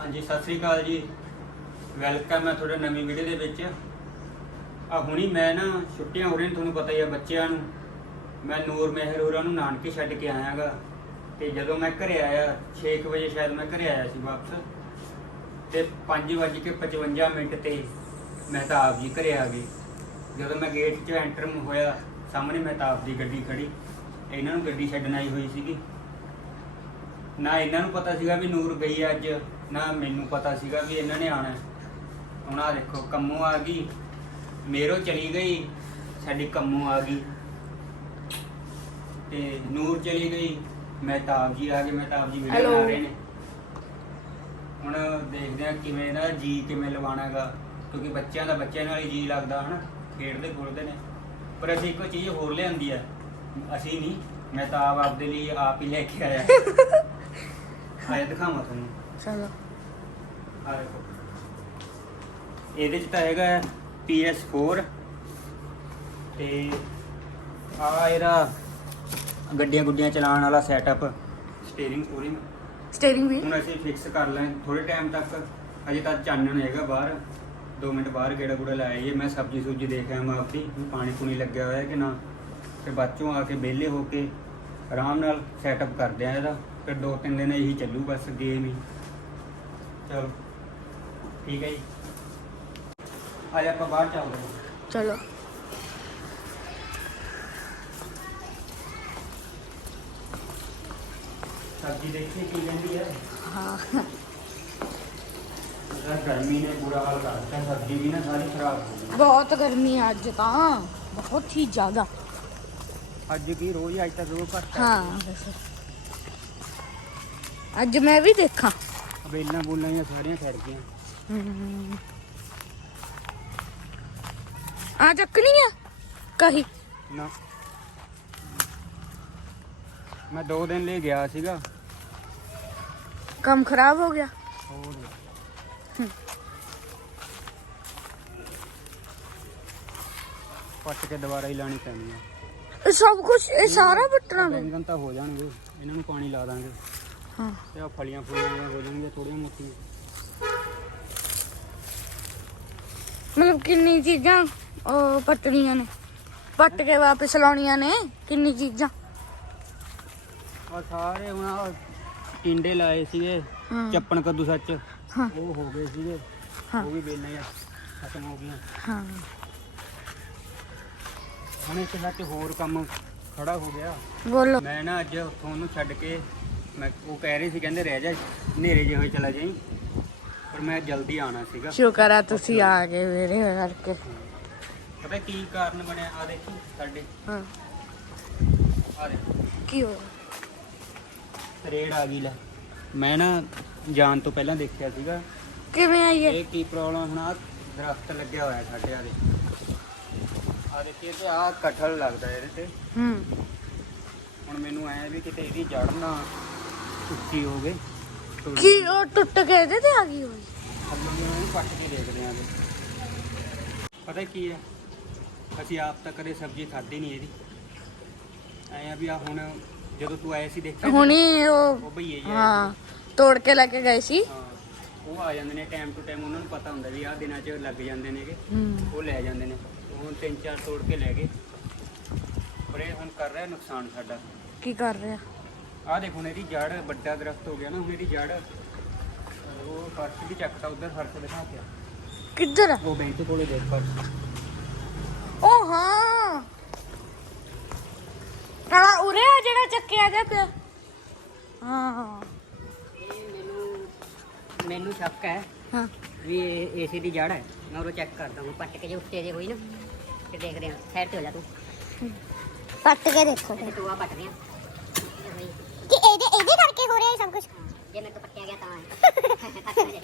ਹਾਂਜੀ, ਸਤਿ ਸ੍ਰੀ ਅਕਾਲ ਜੀ। ਵੈਲਕਮ ਹੈ ਤੁਹਾਡੇ ਨਵੀਂ ਵੀਡੀਓ ਦੇ ਵਿੱਚ। ਆ ਹੁਣੀ ਮੈਂ ਨਾ ਛੁੱਟੀਆਂ ਹੋ ਰਹੀਆਂ ਤੁਹਾਨੂੰ ਪਤਾ ਹੀ ਆ ਬੱਚਿਆਂ ਨੂੰ। ਮੈਂ ਨੂਰ ਮਹਿਰ ਹੋਰਾਂ ਨੂੰ ਨਾਨਕੇ ਛੱਡ ਕੇ ਆਇਆਗਾ ਤੇ ਜਦੋਂ ਮੈਂ ਘਰੇ ਆਇਆ 6 ਵਜੇ ਸ਼ਾਇਦ ਮੈਂ ਘਰੇ ਆਇਆ ਸੀ ਵਾਪਸ। ਤੇ 5:55 ਮਿੰਟ ਤੇ ਮਹਿਤਾਬ ਜੀ ਘਰੇ ਆ ਗਏ। ਜਦੋਂ ਮੈਂ ਗੇਟ 'ਚ ਐਂਟਰ ਹੋਇਆ, ਸਾਹਮਣੇ ਮਹਿਤਾਬ ਦੀ ਗੱਡੀ ਖੜੀ। ਇਹਨਾਂ ਨੂੰ ਗੱਡੀ ਛੱਡਣ ਆਈ ਹੋਈ ਸੀਗੀ। ਨਾ ਇਹਨਾਂ ਨੂੰ ਪਤਾ ਸੀਗਾ ਵੀ ਨੂਰ ਗਈ ਅੱਜ। ਨਾ ਮੈਨੂੰ ਪਤਾ ਸੀਗਾ ਵੀ ਇਹਨਾਂ ਨੇ ਆਣਾ ਹੈ। ਹੁਣ ਆ ਦੇਖੋ ਕੰਮੂ ਆ ਗਈ। ਮੇਰੋ ਚਲੀ ਗਈ ਸਾਡੀ ਕੰਮੂ ਆ ਗਈ। ਤੇ ਨੂਰ ਚਲੀ ਗਈ ਮਹਿਤਾਬ ਜੀ ਆ ਗਏ ਮਹਿਤਾਬ ਜੀ ਵੀਡੀਓ Hello. ਬਣਾ ਰਹੇ ਨੇ। ਹੁਣ ਦੇਖਦੇ ਆ ਕਿਵੇਂ ਇਹਦਾ ਜੀ ਕਿਵੇਂ ਲਵਾਣਾਗਾ ਕਿਉਂਕਿ ਬੱਚਿਆਂ ਦਾ ਬੱਚਿਆਂ ਨਾਲ ਹੀ ਜੀ ਲੱਗਦਾ ਹਨਾ? ਖੇਡਦੇ ਖੋਲਦੇ ਨੇ। ਪਰ ਅਸੀਂ ਇੱਕੋ ਚੀਜ਼ ਹੋਰ ਲਿਆਂਦੀ ਹੈ ਅਸੀਂ ਨਹੀਂ ਮਹਿਤਾਬ ਆਪਦੇ ਲਈ ਆਪ ਹੀ ਲੈ ਕੇ ਆਇਆ। ਆਇਆ ਦਿਖਾਵਾਂ ਤੁਹਾਨੂੰ। ਚਲੋ। ਆ ਇਹਦੇ ਚ ਤਾਂ ਹੈਗਾ ਹੈ PS4 ਤੇ ਆ ਇਹਦਾ ਗੱਡੀਆਂ ਗੁੱਡੀਆਂ ਚਲਾਉਣ ਵਾਲਾ ਸੈਟਅਪ ਸਟੀਅਰਿੰਗ ਸਟੂਰਿੰਗ ਸਟੀਅਰਿੰਗ ਵੀ ਹੁਣ ਅਸੀਂ ਫਿਕਸ ਕਰ ਲੈ ਥੋੜੇ ਟਾਈਮ ਤੱਕ। ਅਜੇ ਤਾਂ ਚਾਨਣ ਹੈਗਾ ਬਾਹਰ। 2 ਮਿੰਟ ਬਾਹਰ ਗੇੜਾ ਗੂੜਾ ਲਾਇਆ ਮੈਂ ਸਬਜ਼ੀ ਸੁਬਜ਼ੀ ਦੇਖ ਆਇਆ ਮੈਂ ਆਪਦੀ ਪਾਣੀ ਪੂਣੀ ਲੱਗਿਆ ਹੋਇਆ ਕਿ ਨਾ। ਤੇ ਬਾਅਦੋਂ ਆ ਕੇ ਵਿਹਲੇ ਹੋ ਕੇ ਆਰਾਮ ਨਾਲ ਸੈਟਅਪ ਕਰਦੇ ਆ ਇਹਦਾ। ਫਿਰ ਦੋ ਤਿੰਨ ਦਿਨ ਇਹੀ ਚੱਲੂ ਬਸ ਗੇਮ ਹੀ। ਚਲੋ। ਠੀਕ ਹੈ ਜੀ ਅੱਜ ਆਪਾਂ ਬਾਹਰ ਚੱਲਦੇ ਹਾਂ ਚਲੋ ਸਬਜ਼ੀ ਦੇਖੀ ਕੀ ਕਹਿੰਦੀ ਹੈ ਹਾਂ ਇਹਦਾ ਗਰਮੀ ਨੇ ਬੁਰਾ ਹਾਲ ਕਰ ਦਿੱਤਾ ਸਬਜ਼ੀ ਵੀ ਨਾ ਸਾਰੀ ਖਰਾਬ ਹੋ ਗਈ ਬਹੁਤ ਗਰਮੀ ਹੈ ਅੱਜ ਤਾਂ ਬਹੁਤ ਹੀ ਜ਼ਿਆਦਾ ਅੱਜ ਕੀ ਰੋਜ਼ ਅੱਜ ਤੱਕ ਰੋਜ਼ ਘੱਟ ਹੈ ਹਾਂ ਵੈਸੇ। ਅੱਜ ਮੈਂ ਵੀ ਦੇਖਾਂ ਬੇਲਾਂ ਬੋਲਾਂ ਆ ਚੱਕਣੀ ਆ? ਕਹੀ। ਨਾ। ਮੈਂ ਦੋ ਦਿਨ ਲਈ ਗਿਆ ਸੀਗਾ। ਕੰਮ ਖਰਾਬ ਹੋ ਗਿਆ। ਹੋਰ। ਪੱਟ ਕੇ ਦੁਬਾਰਾ ਹੀ ਲਾਣੀ ਪੈਣੀ ਆ। ਇਹ ਸਭ ਕੁਝ ਇਹ ਸਾਰਾ ਬਟਣਾ ਵੇ। ਬੈਂਗਣ ਤਾਂ ਹੋ ਜਾਣਗੇ। ਇਹਨਾਂ ਨੂੰ ਪਾਣੀ ਲਾ ਦਾਂਗੇ। ਹਾਂ। ਤੇ ਆ ਫਲੀਆਂ ਫੁਲੀਆਂ ਹੋ ਜਾਣਗੀਆਂ ਥੋੜੀਆਂ ਮੋਟੀਆਂ। ਮਤਲਬ ਕਿੰਨੀ ਚੀਜ਼ਾਂ ਉਹ ਪੱਟਣੀਆਂ ਨੇ। ਪੱਟ ਕੇ ਵਾਪਸ ਲਾਉਣੀਆਂ ਨੇ ਕਿੰਨੀ ਚੀਜ਼ਾਂ। ਆ ਸਾਰੇ ਹੁਣ ਆਹ ਟਿੰਡੇ ਲਾਏ ਸੀਗੇ ਹਾਂ। ਚੱਪਣ ਕੱਦੂ ਸੱਚ। ਹਾਂ। ਉਹ ਹੋ ਗਏ ਸੀਗੇ ਹਾਂ। ਉਹ ਵੀ ਬੇਲਾਂ ਜਾਂ ਖਤਮ ਹੋ ਗਈਆਂ। ਹਾਂ। ਹੁਣ ਇੱਕ ਸੱਚ ਹੋਰ ਕੰਮ ਖੜਾ ਹੋ ਗਿਆ। ਬੋਲੋ। ਮੈਂ ਨਾ ਅੱਜ ਉੱਥੋਂ ਉਹਨੂੰ ਛੱਡ ਕੇ ਮੈਂ ਉਹ ਕਹਿ ਰਹੇ ਸੀ ਕਹਿੰਦੇ ਰਹਿ ਜਾ ਹਨੇਰੇ ਜਿਹੇ ਹੋਏ ਚਲਾ ਜਾਈਂ। ਪਰ ਮੈਂ ਜਲਦੀ ਆਣਾ ਸੀਗਾ। ਸ਼ੁਕਰ ਆ ਤੁਸੀਂ ਆ ਗਏ ਮੇਰੇ ਕਰਕੇ ਪਤਾ ਕੀ ਕਾਰਨ ਬਣਿਆ? ਆ ਦੇਖੀ ਸਾਡੇ। ਹਾਂ। ਆ ਕੀ ਹੋ ਤਰੇੜ ਆ ਗਈ ਲੈ। ਮੈਂ ਨਾ ਜਾਣ ਤੋਂ ਪਹਿਲਾਂ ਦੇਖਿਆ ਸੀਗਾ। ਕਿਵੇਂ ਆਈ ਹੈ ਇਹ ਕੀ ਪ੍ਰੋਬਲਮ ਹੁਣ ਆ ਦਰਖਤ ਲੱਗਿਆ ਹੋਇਆ ਸਾਡੇ ਆ ਦੇ ਆ ਦੇਖੀਏ ਤੇ ਆ ਕਠਲ ਲੱਗਦਾ ਇਹਦੇ ਤੇ। ਹੂੰ। ਹੁਣ ਮੈਨੂੰ ਐ ਵੀ ਕਿਤੇ ਇਹਦੀ ਜੜ ਨਾ ਉੱਚੀ ਹੋਵੇ। ਕੀ ਉਹ ਟੁੱਟ ਕੇ ਇਹਦੇ ਤੇ ਆ ਗਈ ਹੋਈ ਥੱਲੋਂ ਦੀ ਉਹਨੂੰ ਪੱਟ ਕੇ ਦੇਖਦੇ ਆਂ? ਪਤਾ ਕੀ ਹੈ ਅਸੀਂ ਆਪ ਤਾਂ ਕਦੇ ਸਬਜ਼ੀ ਖਾਧੀ ਨਹੀਂ ਇਹਦੀ। ਐ ਆ ਵੀ ਆ ਹੁਣ ਜਦੋਂ ਤੂੰ ਆਇਆ ਸੀ ਦੇਖਿਆ ਹੁਣੀ ਉਹ ਉਹ ਭਈਏ ਜੀ ਹਾਂ ਤੋੜ ਕੇ ਲੈ ਕੇ ਗਏ ਸੀ। ਹਾਂ ਉਹ ਆ ਜਾਂਦੇ ਨੇ ਟਾਈਮ ਟੂ ਟਾਈਮ ਉਹਨਾਂ ਨੂੰ ਪਤਾ ਹੁੰਦਾ ਵੀ ਆਹ ਦਿਨਾਂ 'ਚ ਲੱਗ ਜਾਂਦੇ ਨੇਗੇ। ਹੂੰ। ਉਹ ਲੈ ਜਾਂਦੇ ਨੇ। ਹੁਣ ਤਿੰਨ ਚਾਰ ਤੋੜ ਕੇ ਲੈ ਗਏ। ਪਰ ਇਹ ਹੁਣ ਕਰ ਰਿਹਾ ਨੁਕਸਾਨ ਸਾਡਾ। ਕੀ ਕਰ ਰਿਹਾ? ਆਹ ਦੇਖੋ ਹੁਣ ਇਹਦੀ ਜੜ ਵੱਡਾ ਦਰਖਤ ਹੋ ਗਿਆ ਨਾ ਹੁਣ ਇਹਦੀ ਜੜ ਉਹ ਫਰਸ਼ ਵੀ ਚੱਕਦਾ ਉਧਰ ਫਰਸ਼ ਦਿਖਾ ਕੇ। ਕਿੱਧਰ ਆ? ਉਹ ਬੈਂਕ ਕੋਲੇ ਦੇਖ ਫਰਸ਼। ਉਹ ਹਾਂ। ਆ ਉਰੇ ਆ ਜਿਹੜਾ ਚੱਕਿਆ ਜਾ ਪਿਆ। ਹਾਂ ਮੈਨੂੰ ਮੈਨੂੰ ਸ਼ੱਕ ਹੈ ਹਾਂ। ਵੀ ਇਹ ਏਸੀ ਦੀ ਜੜ ਹੈ। ਮੈਂ ਉਹ ਚੈੱਕ ਕਰਦਾ ਹਾਂ ਪੱਟ ਕੇ ਜੇ ਉੱਤੇ ਜੇ ਹੋਈ ਨਾ ਤੇ ਦੇਖਦੇ ਹਾਂ। ਸਾਈਡ ਤੇ ਹੋ ਜਾ ਤੂੰ। ਪੱਟ ਕੇ ਦੇਖੋ। ਤੇ ਤੂੰ ਆ ਪੱਟ ਕਿ। ਇਹਦੇ ਇਹਦੇ ਕਰਕੇ ਹੋ ਰਿਹਾ ਇਹ ਸਭ ਕੁਝ ਜੇ ਮੈਂ ਤੋਂ ਪੱਟਿਆ ਗਿਆ ਤਾਂ ਹੈ। ਪੱਟ ਹੋ ਜਾਏ।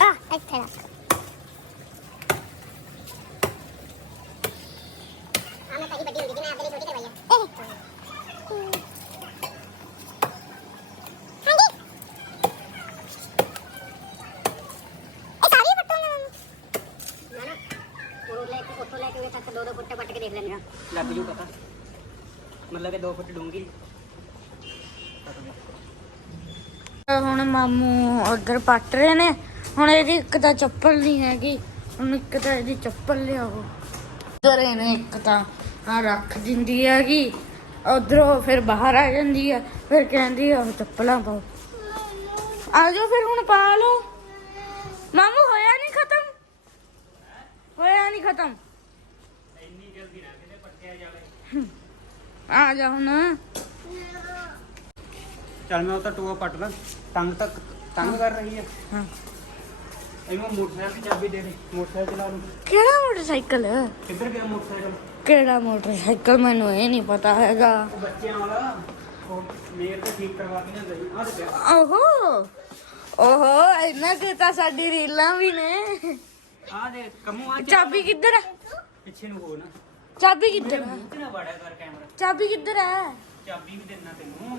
ਆ ਇੱਥੇ ਰੱਖ ਆ ਮੈਂ ਤਾਂ ਵੱਡੀ ਹੁੰਦੀ ਸੀ ਮੈਂ ਆਪਦੇ ਲਈ ਛੋਟੀ ਕਰਵਾਈ ਆ ਇਹ ਹਾਂਜੀ ਇਹ ਸਾਰੀ ਪੱਟੋ ਨਾ ਨਾ ਨਾ ਉਹ ਲੈ ਕੇ ਉੱਥੋਂ ਲੈ ਕੇ ਉਰੇ ਤੱਕ ਦੋ ਦੋ ਫੁੱਟ ਪੱਟ ਕੇ ਦੇਖ ਲੈਂਦੇ ਹਾਂ ਲੱਗ ਜੂ ਪਤਾ ਮਤਲਬ ਕਿ 2 ਫੁੱਟ ਡੂੰਗੀ ਹੁਣ ਮਾਮੂ ਉਧਰ ਪੱਟ ਰਹੇ ਨੇ। ਹੁਣ ਇਹਦੀ ਇੱਕ ਤਾਂ ਚੱਪਲ ਨਹੀਂ ਹੈਗੀ। ਹੁਣ ਇੱਕ ਤਾਂ ਇਹਦੀ ਚੱਪਲ ਲਿਆਓ। ਉਧਰ ਇਹਨੇ ਇੱਕ ਤਾਂ ਆ ਰੱਖ ਦਿੰਦੀ ਹੈਗੀ। ਉਧਰੋਂ ਫਿਰ ਬਾਹਰ ਆ ਜਾਂਦੀ ਆ। ਫਿਰ ਕਹਿੰਦੀ ਆ ਚੱਪਲਾਂ ਪਾਓ। ਆ ਜਾਓ ਫਿਰ ਹੁਣ ਪਾ ਲਓ। ਮਾਮੂ, ਹੋਇਆ ਨਹੀਂ ਖਤਮ? ਹੋਇਆ ਨਹੀਂ ਖਤਮ? ਆ ਜਾ ਹੁਣ। ਚੱਲ ਮੈਂ ਉਹ ਤਾਂ ਟੂਆ ਪੱਟਦਾ। ਤੰਗ ਤੱਕ ਤੰਗ ਕਰ ਰਹੀ ਹੈ ਹਾਂ ਇਹਨੂੰ ਮੋਟਰਸਾਈਕਲ ਦੀ ਚਾਬੀ ਦੇ ਦੇ ਮੋਟਰਸਾਈਕਲ ਚਲਾ ਲੂ ਕਿਹੜਾ ਮੋਟਰਸਾਈਕਲ ਕਿੱਧਰ ਗਿਆ ਮੋਟਰਸਾਈਕਲ ਕਿਹੜਾ ਮੋਟਰਸਾਈਕਲ ਮੈਨੂੰ ਇਹ ਨਹੀਂ ਪਤਾ ਹੈਗਾ ਉਹ ਬੱਚਿਆਂ ਵਾਲਾ ਉਹ ਮੇਰ ਤੇ ਠੀਕ ਕਰਵਾ ਕੇ ਲਿਆਂਦਾ ਸੀ ਆਹ ਤੇ ਪਿਆ ਓਹੋ ਓਹੋ ਇਹਨਾਂ ਕਿ ਤਾਂ ਸਾਡੀ ਰੀਲਾਂ ਵੀ ਨੇ ਆਹ ਦੇ ਕੰਮੂ ਆ ਚਾਬੀ ਕਿੱਧਰ ਹੈ ਪਿੱਛੇ ਨੂੰ ਹੋ ਨਾ ਚਾਬੀ ਕਿੱਧਰ ਹੈ ਮੂੰਹ ਤੇ ਨਾ ਵਾੜਿਆ ਕਰ ਕੈਮਰਾ ਚਾਬੀ ਕਿੱਧਰ ਹੈ ਚਾਬੀ ਵੀ ਦੇਣਾ ਤੈਨੂੰ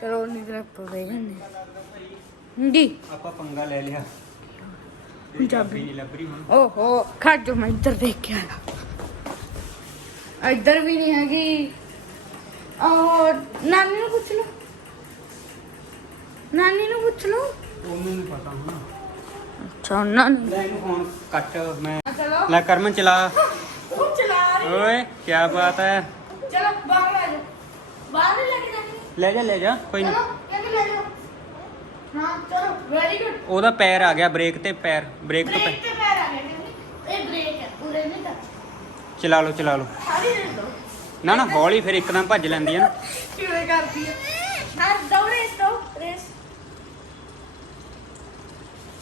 ਕਰੋਨੀ ਤੇ ਰੱਖ ਪਵੇ ਜੰਨੇ ਜੀ ਆਪਾਂ ਪੰਗਾ ਲੈ ਲਿਆ ਪੰਜਾਬੀ ਨਹੀਂ ਲੱਭ ਰਹੀ ਹੁਣ ਓਹੋ ਖੜ ਜਾ ਮੈਂ ਇੱਧਰ ਦੇਖ ਕੇ ਆਇਆ ਇੱਧਰ ਵੀ ਨਹੀਂ ਹੈਗੀ ਉਹ ਨਾਨੀ ਨੂੰ ਪੁੱਛ ਲਓ ਨਾਨੀ ਨੂੰ ਪੁੱਛ ਲਓ ਉਹਨੂੰ ਨਹੀਂ ਪਤਾ ਹੁਣ ਅੱਛਾ ਨਾਨੀ ਲੈ ਇਹਨੂੰ ਫੋਨ ਕੱਟ ਮੈਂ ਲੈ ਕਰਮਨ ਚਲਾ ਤੂੰ ਚਲਾ ਰਹੀ ਓਏ ਕੀ ਬਾਤ ਹੈ ਚਲੋ ਬਾਹਰ ਆ ਜਾ ਬਾਹਰ ਲੱਗ ਲੈ ਜਾ ਲੈ ਜਾ ਕੋਈ ਨਹੀਂ ਵੀ ਲੈ ਜਾਓ। ਹਾਂ ਚਲੋ। ਵੈਰੀ ਗੁੱਡ ਉਹਦਾ ਪੈਰ ਆ ਗਿਆ ਬ੍ਰੇਕ ਤੇ ਪੈਰ ਬ੍ਰੇਕ ਤੋਂ ਬ੍ਰੇਕ ਪੈ ਤੇ ਪੈਰ ਆ ਨੇ। ਇਹ ਬ੍ਰੇਕ ਹੈ ਪੂਰੇ ਨਹੀਂ ਕਰ ਚਲਾ ਲਓ ਚਲਾ ਲਓ। ਸਾਰੀ ਦੇ ਦੋ ਨਾ ਨਾ ਹੌਲੀ ਫਿਰ ਇੱਕਦਮ ਭੱਜ ਲੈਂਦੀ ਹੈ ਨਾ। ਕਿਵੇਂ ਕਰਦੀ ਹੈ ਹਾਂ ਦੌੜੇ ਦੋ ਰੇਸ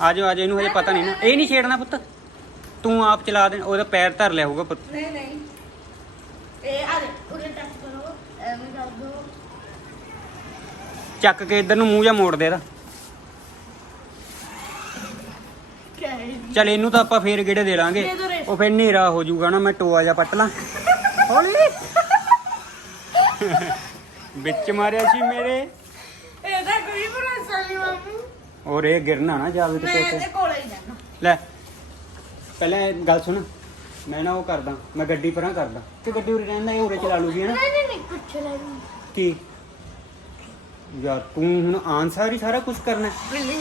ਆਜੋ ਆਜੋ ਇਹਨੂੰ ਹਜੇ ਪਤਾ ਨਹੀਂ ਨਾ। ਇਹ ਨਹੀਂ ਛੇੜਨਾ ਪੁੱਤ। ਤੂੰ ਆਪ ਚਲਾ ਦੇ ਉਹਦਾ ਪੈਰ ਧਰ ਲਿਆ ਹੋਊਗਾ ਪੁੱਤ। ਨਹੀਂ ਨਹੀਂ। ਇਹ ਆ ਦੇ ਟੱਚ ਕਰੋ। ਐਵੇਂ ਕਰ ਦੋ। ਚੱਕ ਕੇ ਇੱਧਰ ਨੂੰ ਮੂੰਹ ਜਾਂ ਮੋੜ ਦੇ ਇਹਦਾ। ਚੱਲ ਇਹਨੂੰ ਤਾਂ ਆਪਾਂ ਫੇਰ ਗੇੜੇ ਦੇ ਲਾਂਗੇ। ਉਹ ਫੇਰ ਹਨੇਰਾ ਹੋ ਜਾਊਗਾ ਨਾ ਮੈਂ ਟੋਆ ਜਾ ਪੱਟ ਲਾਂ। ਹੌਲੀ। ਵਿੱਚ ਮਾਰਿਆ ਸੀ ਮੇਰੇ। ਇਹਦਾ ਕੋਈ ਭਰੋਸਾ ਨਹੀਂ ਮਾਮੂ ਔਰ ਇਹ ਗਿਰਨਾ ਨਾ ਜਾਵੇ ਇਹਦੇ ਕੋਲੇ ਹੀ ਜਾਣਾ। ਲੈ ਪਹਿਲਾਂ ਗੱਲ ਸੁਣ। ਮੈਂ ਨਾ ਉਹ ਕਰਦਾ ਮੈਂ ਗੱਡੀ ਪਰਾਂ ਕਰਦਾ। ਤੇ ਗੱਡੀ ਉਰੇ ਰਹਿੰਦਾ ਇਹ ਉਰੇ ਚਲਾ ਲੂਗੀ ਨਾ? ਨਹੀਂ ਨਹੀਂ ਨਹੀਂ ਪੁੱਛ ਲੈ ਕੀ? ਯਾਰ ਤੂੰ ਹੁਣ ਆਨਸਰ ਹੀ ਸਾਰਾ ਕੁਝ ਕਰਨਾ ਹੈ।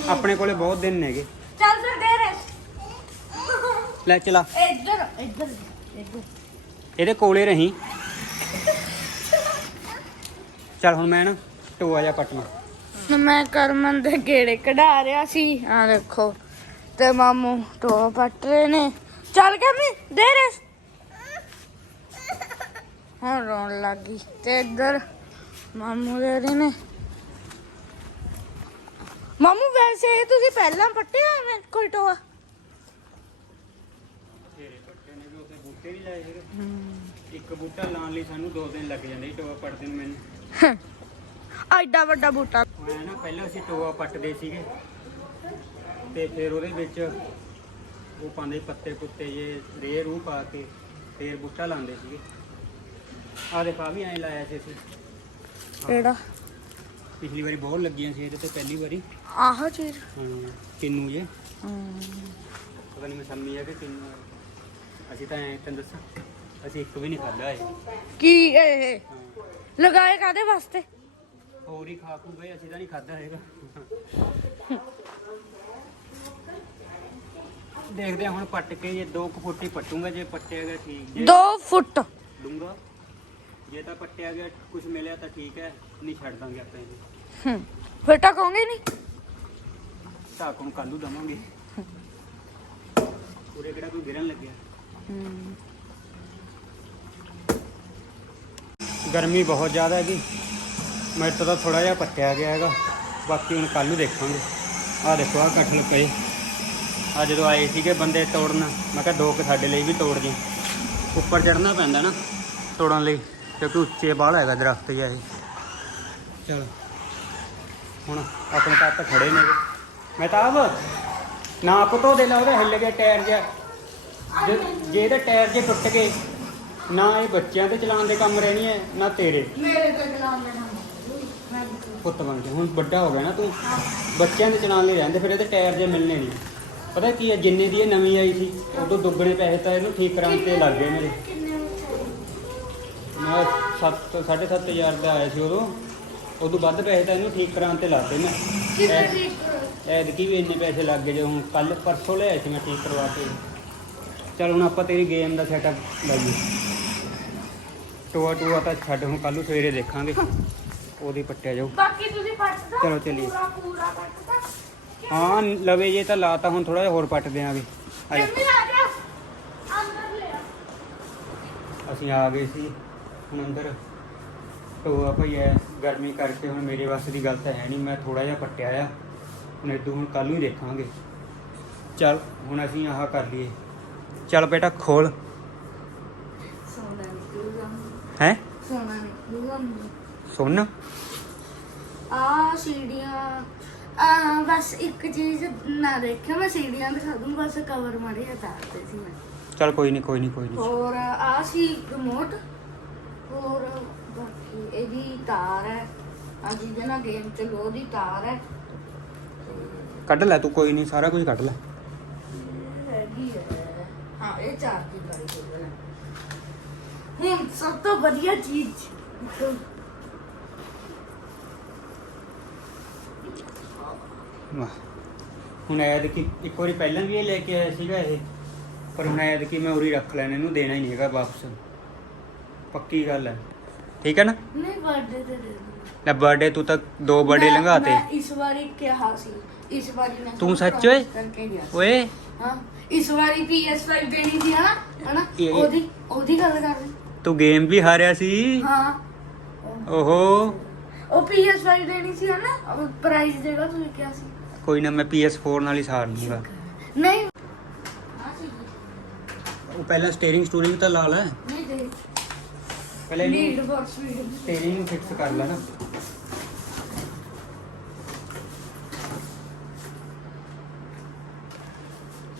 ਆਪਣੇ ਕੋਲੇ ਬਹੁਤ ਦਿਨ ਨੇਗੇ ਚੱਲ ਫਿਰ ਦੇ ਰੇਸ ਲੈ ਚਲਾ। ਇੱਧਰ ਇੱਧਰ ਇੱਧਰ। ਇਹਦੇ ਕੋਲੇ ਰਹੀਂ। ਚੱਲ ਹੁਣ ਮੈਂ ਨਾ ਟੋਆ ਜਾ ਪਟਨਾ ਮੈਂ ਕਰਮਨ ਦੇ ਗੇੜੇ ਕਢਾ ਰਿਹਾ ਸੀ। ਆ ਦੇਖੋ। ਤੇ ਮਾਮੂ ਟੋ ਪੱਟ ਰਹੇ ਨੇ। ਚੱਲ ਕੇ ਮੈਂ ਦੇ ਰੇਸ ਹੁਣ ਰੋਣ ਲੱਗੀ ਤੇ ਇੱਧਰ ਮਾਮੂ ਦੇ ਰਹੇ ਨੇ। ਮਾਮੂ ਵੈਸੇ ਇਹ ਤੁਸੀਂ ਪਹਿਲਾਂ ਪੱਟਿਆ ਐਵੇਂ ਕੋਈ ਟੋਆ? ਤੇਰੇ ਪੱਟੇ ਨੇ ਵੀ ਬੂਟੇ ਵੀ ਲਾਏ ਹੈਗੇ ਇੱਕ ਬੂਟਾ ਲਾਉਣ ਲਈ ਸਾਨੂੰ 2 ਦਿਨ ਲੱਗ ਜਾਂਦੇ ਸੀ ਟੋਆ ਪੱਟਦੇ ਨੂੰ ਮੈਨੂੰ। ਐਡਾ ਵੱਡਾ ਬੂਟਾ। ਮੈਂ ਨਾ ਪਹਿਲਾਂ ਅਸੀਂ ਟੋਆ ਪੱਟਦੇ ਸੀਗੇ ਤੇ ਫਿਰ ਉਹਦੇ ਵਿੱਚ ਉਹ ਪਾਉਂਦੇ ਪੱਤੇ ਪੁੱਤੇ ਜੇ ਰੇ ਰੂ ਪਾ ਕੇ ਫੇਰ ਬੂਟਾ ਲਾਉਂਦੇ ਸੀਗੇ। ਆਹ ਦੇਖਾ ਵੀ ਐਂ ਲਾਇਆ ਸੀ ਅਸੀਂ। ਕਿਹੜਾ? ਪਿਛਲੀ ਵਾਰੀ ਬਹੁਤ ਲੱਗੀਆਂ ਸੀ ਇਹਦੇ ਤੇ ਪਹਿਲੀ ਵਾਰੀ। ਆਹ ਚੀਜ਼ ਹਾਂ, ਕਿੰਨੂ ਜੇ। ਪਤਾ ਨਹੀਂ ਮਸੰਮੀ ਆ ਕਿ ਕਿੰਨੂ ਆ। ਅਸੀਂ ਤਾਂ ਐਂ ਤੈਨੂੰ ਦੱਸਾਂ ਅਸੀਂ ਇੱਕ ਵੀ ਨਹੀਂ ਖਾਦਾ ਇਹ। ਕੀ ਇਹ। ਲਗਾਏ ਕਾਦੇ ਵਾਸਤੇ? ਹੋਰ ਹੀ ਖਾ ਖੂ ਗਏ ਅਸੀਂ ਤਾਂ ਨਹੀਂ ਖਾਦਾ ਹੈਗਾ। ਦੇਖਦੇ ਹਾਂ ਹੁਣ ਪੱਟ ਕੇ ਜੇ ਦੋ ਕੁ ਫੁੱਟ ਹੀ ਪੱਟੂਗਾ ਜੇ ਪੱਟਿਆ ਗਿਆ ਠੀਕ ਜੇ। 2 ਫੁੱਟ। ਲੂੰਗਾ ਜੇ ਤਾਂ ਪੱਟਿਆ ਗਿਆ ਕੁਝ ਮਿਲਿਆ ਤਾਂ ਠੀਕ ਹੈ ਨਹੀਂ ਛੱਡ ਦਾਂਗੇ ਆਪਾਂ ਇਹਨੂੰ। ਹਮ, ਫਿਰ ਟਕਾਉਂਗੇ ਨਹੀਂ ਢਾਕ ਨੂੰ ਕੱਲੂ ਦਵਾਂਗੇ। ਪੂਰੇ ਕਿਹੜਾ ਕੋਈ ਗਿਰਨ ਲੱਗਿਆ? ਗਰਮੀ ਬਹੁਤ ਜ਼ਿਆਦਾ ਹੈਗੀ ਮੇਰੇ ਤੋਂ ਤਾਂ ਥੋੜਾ ਜਿਹਾ ਪੱਟਿਆ ਗਿਆ ਹੈਗਾ। ਬਾਕੀ ਹੁਣ ਕੱਲ ਨੂੰ ਦੇਖਾਂਗੇ। ਆਹ ਦੇਖੋ, ਆਹ ਕਟਹਲ ਪਏ। ਆ ਜਦੋਂ ਆਏ ਸੀਗੇ ਬੰਦੇ ਤੋੜਨ, ਮੈਂ ਕਿਹਾ ਦੋ ਕੁ ਸਾਡੇ ਲਈ ਵੀ ਤੋੜ ਜੀ ਉੱਪਰ ਚੜਨਾ ਪੈਂਦਾ ਨਾ ਤੋੜਨ ਲਈ, ਕਿਉਂਕਿ ਉੱਚੇ ਬਾਲ ਹੈਗਾ ਦਰਖਤ ਜਿਹਾ ਇਹ। ਚਲ, ਹੁਣ ਆਪਣੇ ਤੱਕ ਖੜੇ ਨੇ ਮਹਿਤਾਬ ਨਾ ਪਤੋ ਦੇ ਲਾ ਉਹਦੇ ਹਿੱਲ ਗਿਆ ਟਾਇਰ ਜੇ ਜੇ ਇਹਦੇ ਟਾਇਰ ਜੇ ਟੁੱਟ ਗਏ ਨਾ ਇਹ ਬੱਚਿਆਂ ਤੇ ਚਲਾਉਣ ਦੇ ਕੰਮ ਰਹਿਣੀ ਹੈ ਨਾ ਤੇਰੇ। ਮੇਰੇ ਤੇ ਚਲਾਉਣ ਦੇ ਨਾਲ ਮੈਂ ਪੁੱਤ ਬਣ ਕੇ ਹੁਣ ਵੱਡਾ ਹੋ ਗਿਆ ਨਾ ਤੂੰ। ਬੱਚਿਆਂ ਦੇ ਚਲਾਉਣ ਲਈ ਰਹਿੰਦੇ ਫਿਰ ਇਹਦੇ ਟਾਇਰ ਜੇ ਮਿਲਣੇ ਨਹੀਂ। ਪਤਾ ਕੀ ਹੈ ਜਿੰਨੇ ਦੀ ਇਹ ਨਵੀਂ ਆਈ ਸੀ ਉਦੋਂ ਦੁੱਗਣੇ ਪੈਸੇ ਤਾਂ ਇਹਨੂੰ ਠੀਕ ਕਰਾਉਣ ਤੇ ਲੱਗ ਗਏ ਮੇਰੇ। ਕਿੰਨੇ ਮੈਂ 7 7500 ਦਾ ਆਇਆ ਸੀ ਉਦੋਂ। ਉਦੋਂ ਵੱਧ ਪੈਸੇ ਤਾਂ ਇਹਨੂੰ ਠੀਕ ਕਰਾਉਣ ਤੇ ਲਾਤੇ ਮੈਂ ਕਿੰਨੇ ਐ- ਐਤਕੀ ਵੀ ਇੰਨੇ ਪੈਸੇ ਲੱਗ ਗਏ ਜੇ ਹੁਣ ਕੱਲ ਪਰਸੋਂ ਲਿਆਇਆ ਸੀ ਮੈਂ ਠੀਕ ਕਰਵਾ ਕੇ। ਚਲ ਹੁਣ ਆਪਾਂ ਤੇਰੀ ਗੇਮ ਦਾ ਸੈਟਅਪ ਲਾਈਏ। ਟੋਆ ਟੋਆ ਤਾਂ ਛੱਡ ਹੁਣ ਕੱਲ ਨੂੰ ਸਵੇਰੇ ਦੇਖਾਂਗੇ। ਉਹਦੀ ਪੱਟਿਆ ਜਾਊ। ਬਾਕੀ ਤੁਸੀਂ ਪੱਟਦਾ ਚਲੋ ਚੱਲੀਏ। ਪੂਰਾ ਪੂਰਾ ਪੱਟਦਾ ਹਾਂ ਲਵੇ ਜੇ ਤਾਂ ਲਾਤਾ ਹੁਣ ਥੋੜਾ ਜਿਹਾ ਹੋਰ ਪੱਟ ਆ ਅਸੀਂ ਆ ਗਏ ਸੀ ਹੁਣ ਅੰਦਰ। ਟੋਆ ਭਈ ਐ ਗਰਮੀ ਕਰਕੇ ਹੁਣ ਮੇਰੇ ਵਾਸਤੇ ਦੀ ਗੱਲ ਤਾਂ ਹੈ ਨਹੀਂ ਮੈਂ ਥੋੜਾ ਜਿਹਾ ਪੱਟਿਆ ਆ। ਇਦੋਂ ਹੁਣ ਕੱਲ ਨੂੰ ਹੀ ਦੇਖਾਂਗੇ। ਚੱਲ ਹੁਣ ਅਸੀਂ ਆਹ ਕਰ ਲਈਏ। ਚੱਲ ਬੇਟਾ ਖੋਲ। ਸੋਨਾ ਨਿਕਲੂਗਾ। ਹੈ? ਸੋਨਾ ਨਿਕਲੂਗਾ ਸੁਣ। ਆ ਸੀੜੀਆਂ ਆ ਬਸ ਇੱਕ ਚੀਜ਼ ਨਾ ਦੇਖਿਆ ਮੈਂ ਸੀੜੀਆਂ ਦਿਖਾ ਦੂੰ ਬਸ ਕਵਰ ਮਾਰੇ ਉਤਾਰਦੇ ਸੀ ਮੈਂ। ਚੱਲ ਕੋਈ ਨਹੀਂ ਕੋਈ ਨਹੀਂ ਕੋਈ ਨਹੀਂ ਹੋਰ ਆ ਸੀ ਰਿਮੋਟ ਹੋਰ ਬਾਕੀ ਇਹਦੀ ਤਾਰ ਹੈ ਆ ਜਿਹਦੇ ਨਾਲ ਗੇਮ ਚੱਲੋ ਉਹਦੀ ਤਾਰ ਹੈ। ਕੱਢ ਲੈ ਤੂੰ ਕੋਈ ਨਹੀਂ ਸਾਰਾ ਕੁਝ ਕੱਢ ਲੈ। ਹੈਗੀ ਹੈ ਹਾਂ ਇਹ ਚਾਰਜਿੰਗ ਵਾਲੀ ਕੇਬਲ ਹੈ ਹੁਣ ਸਭ ਤੋਂ ਵਧੀਆ ਚੀਜ਼ ਵਾਹ। ਹੁਣ ਐਦ ਕਿ ਇੱਕ ਵਾਰੀ ਪਹਿਲਾਂ ਵੀ ਇਹ ਲੈ ਕੇ ਆਇਆ ਸੀਗਾ ਇਹ ਪਰ ਹੁਣ ਐਦ ਕਿ ਮੈਂ ਉਰੀ ਰੱਖ ਲੈਣਾ ਇਹਨੂੰ ਦੇਣਾ ਹੀ ਨਹੀਂ ਹੈਗਾ ਵਾਪਸ। ਪੱਕੀ ਗੱਲ ਹੈ। ਠੀਕ ਹੈ ਨਾ? ਨਹੀਂ ਬਰਥਡੇ ਤੇ ਦੇ ਦੂੰ ਲੈ ਬਰਥਡੇ ਤੂੰ ਤਾਂ ਦੋ ਬਰਥਡੇ ਮੈਂ- ਲੰਘਾਤੇ। ਮੈਂ ਇਸ ਵਾਰੀ ਕਿਹਾ ਸੀ ਇਸ ਵਾਰੀ ਮੈਂ ਤੂੰ ਸੱਚ ਓਏ? ਕਰਕੇ ਗਿਆ ਸੀ। ਓਏ? ਹਾਂ ਇਸ ਵਾਰੀ PS5 ਦੇਣੀ ਸੀ ਹਨਾ? ਹਨਾ? ਇਹ- ਉਹਦੀ ਉਹਦੀ ਗੱਲ ਕਰ ਰਹੀ। ਤੂੰ ਗੇਮ ਵੀ ਹਾਰਿਆ ਸੀ? ਹਾਂ। ਓਹੋ। ਉਹ PS5 ਦੇਣੀ ਸੀ ਹਨਾ? ਪ੍ਰਾਈਸ ਦੇਗਾ ਤੁਸੀਂ ਕਿਹਾ ਸੀ। ਕੋਈ ਨਾ ਮੈਂ PS4 ਨਾਲ ਹੀ ਸਾਰ ਲੂੰਗਾ। ਨਹੀਂ। ਹਾਂ ਉਹ ਪਹਿਲਾਂ ਸਟੀਅਰਿੰਗ ਸਟੂਰਿੰਗ ਤਾਂ ਲਾ ਲੈ। ਨਹੀਂ ਦੇ ਪਹਿਲਾਂ ਨੀਡ ਇਹਨੂੰ ਫॉर ਸਪੀਡ ਸਟੀਅਰਿੰਗ ਫਿਕਸ ਕਰ ਲੈ ਨਾ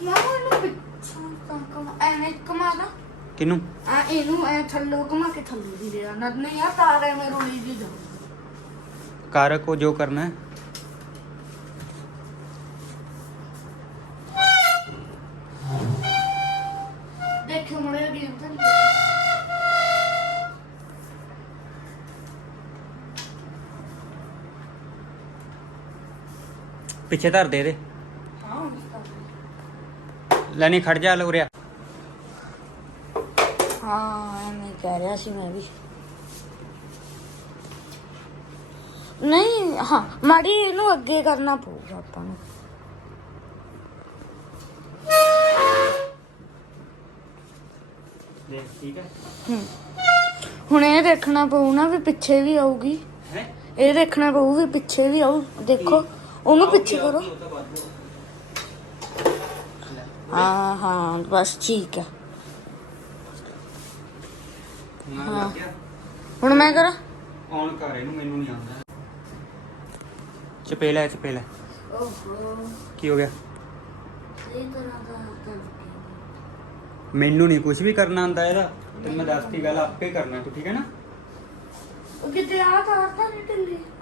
ਮਾਮਾ ਨੂੰ ਪਿੱਛੋਂ ਤਾਂ ਕਮਾ ਆ ਕਿਨੂੰ? ਆ ਇਹਨੂੰ ਐ ਥੱਲੋਂ ਘੁਮਾ ਕੇ ਥੱਲੇ ਦੀ ਲੈ ਆਣਾ ਨਹੀਂ ਆ ਤਾਰ ਐਵੇਂ ਰੋਲੀ ਜੀ ਜਾ ਕਾਰ ਕੋ ਜੋ ਕਰਨਾ ਪਿੱਛੇ ਧਰ ਦੇ ਇਹਦੇ। ਲੈਣੀ ਖੜ ਜਾ ਲੋ ਰਿਹਾ ਸੀ ਮੈਂ ਵੀ ਨਹੀਂ ਹਾਂ ਮਾੜੀ ਇਹਨੂੰ ਅੱਗੇ ਕਰਨਾ ਪਊਗਾ ਆਪਾਂ ਨੂੰ। ਦੇਖ ਠੀਕ ਹੈ? ਹੂੰ। ਹੁਣ ਇਹ ਦੇਖਣਾ ਪਊ ਨਾ ਵੀ ਪਿੱਛੇ ਵੀ ਆਊਗੀ। ਹੈ? ਇਹ ਦੇਖਣਾ ਪਊ ਵੀ ਪਿੱਛੇ ਵੀ ਆਊ। ਦੇਖੋ ਉਹਨੂੰ ਪਿੱਛੇ ਕਰੋ। ਹਾਂ ਹਾਂ ਬਸ ਠੀਕ ਹੈ। ਹਾਂ। ਹੁਣ ਮੈਂ ਕਰਾਂ? ਔਨ ਕਰ ਇਹਨੂੰ? ਮੈਨੂੰ ਨਹੀਂ ਆਉਂਦਾ। ਚਪੇਲਾ ਚਪੇਲਾ ਓਹੋ। ਕੀ ਹੋ ਗਿਆ? ਇਹ ਤਰ੍ਹਾਂ ਦਾ ਕਰ ਮੈਨੂੰ ਨਹੀਂ ਕੁਝ ਵੀ ਕਰਨਾ ਆਉਂਦਾ ਇਹਦਾ। ਤੇ ਮੈਂ ਦੱਸਤੀ ਗੱਲ ਆਪੇ ਕਰਨਾ ਤੂੰ ਠੀਕ ਹੈ ਨਾ? ਉਹ ਕਿਤੇ ਆ ਤਾਰ ਤਾਂ ਨਹੀਂ